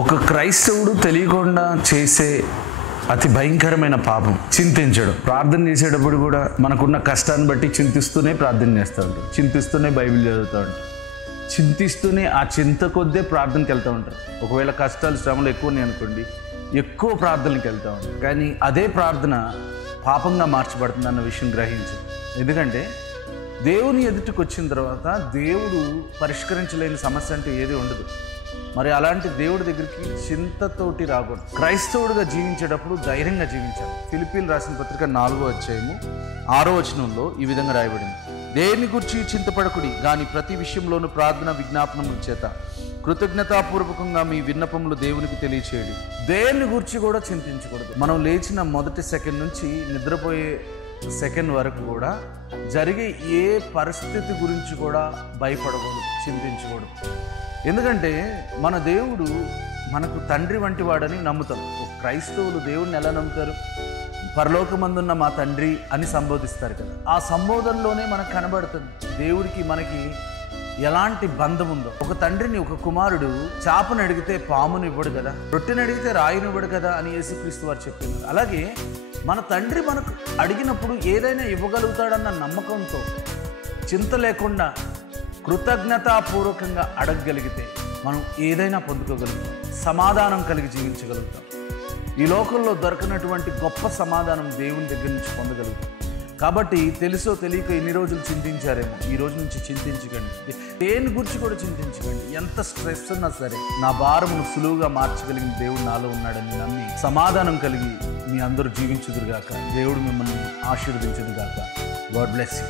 ఒక క్రైస్తవుడు తెలియకుండా చేసే అతి భయంకరమైన పాపం చింతించడం. ప్రార్థన చేసేటప్పుడు కూడా మనకున్న కష్టాన్ని బట్టి చింతిస్తూనే ప్రార్థన చేస్తూ ఉంటాం, చింతిస్తూనే బైబిల్ చదువుతూ ఉంటాం, చింతిస్తూనే ఆ చింత కొద్దే ప్రార్థనకి వెళ్తూ ఉంటారు. ఒకవేళ కష్టాలు శ్రమలు ఎక్కువ ఉన్నాయి అనుకోండి, ఎక్కువ ప్రార్థనకి వెళ్తూ ఉంటాం. కానీ అదే ప్రార్థన పాపంగా మార్చబడుతుంది అన్న విషయం గ్రహించు. ఎందుకంటే దేవుని ఎదుటికి వచ్చిన తర్వాత దేవుడు పరిష్కరించలేని సమస్య అంటే ఏది ఉండదు. మరి అలాంటి దేవుడి దగ్గరికి చింతతోటి రాకూడదు. క్రైస్తవుడిగా జీవించేటప్పుడు ధైర్యంగా జీవించాలి. ఫిలిప్పీలు రాసిన పత్రిక 4వ అధ్యాయము 6వ వచనంలో ఈ విధంగా రాయబడింది: దేని గురించి చింతపడకుడి, కానీ ప్రతి విషయంలోనూ ప్రార్థన విజ్ఞాపనముల చేత కృతజ్ఞతాపూర్వకంగా మీ విన్నపములు దేవునికి తెలియచేయండి. దేని గురించి కూడా చింతించకూడదు. మనం లేచిన మొదటి సెకండ్ నుంచి నిద్రపోయే సెకండ్ వరకు కూడా జరిగే ఏ పరిస్థితి గురించి కూడా భయపడకూడదు, చింతించకూడదు. ఎందుకంటే మన దేవుడు మనకు తండ్రి వంటి వాడని నమ్ముతాం. క్రైస్తవులు దేవుడిని ఎలా నమ్ముతారు? పరలోకమందున్న మా తండ్రి అని సంబోధిస్తారు కదా. ఆ సంబోధనలోనే మనకు కనబడుతుంది దేవుడికి మనకి ఎలాంటి బంధం ఉందో. ఒక తండ్రిని, ఒక కుమారుడు చాపను అడిగితే పామును ఇవ్వడు కదా, రొట్టెని అడిగితే రాయిని ఇవ్వడు కదా అని యేసుక్రీస్తు వారు చెప్పినారు. అలాగే మన తండ్రి మనకు అడిగినప్పుడు ఏదైనా ఇవ్వగలుగుతాడన్న నమ్మకంతో, చింత లేకుండా కృతజ్ఞతాపూర్వకంగా అడగగలిగితే మనం ఏదైనా పొందుకోగలుగుతాం, సమాధానం కలిగి జీవించగలుగుతాం. ఈ లోకంలో దొరకనటువంటి గొప్ప సమాధానం దేవుని దగ్గర నుంచి పొందగలుగుతాం. కాబట్టి తెలుసో తెలియక ఎన్ని రోజులు చింతించారేమో, ఈ రోజు నుంచి చింతించకండి. దేని గురించి కూడా చింతించకండి. ఎంత స్ట్రెస్ ఉన్నా సరే నా భారమును సులువుగా మార్చగలిగిన దేవుడు నాలో ఉన్నాడని నమ్మి సమాధానం కలిగి మీ అందరూ జీవించుదురుగాక. దేవుడు మిమ్మల్ని ఆశీర్వదించుదురుగాక. God bless you.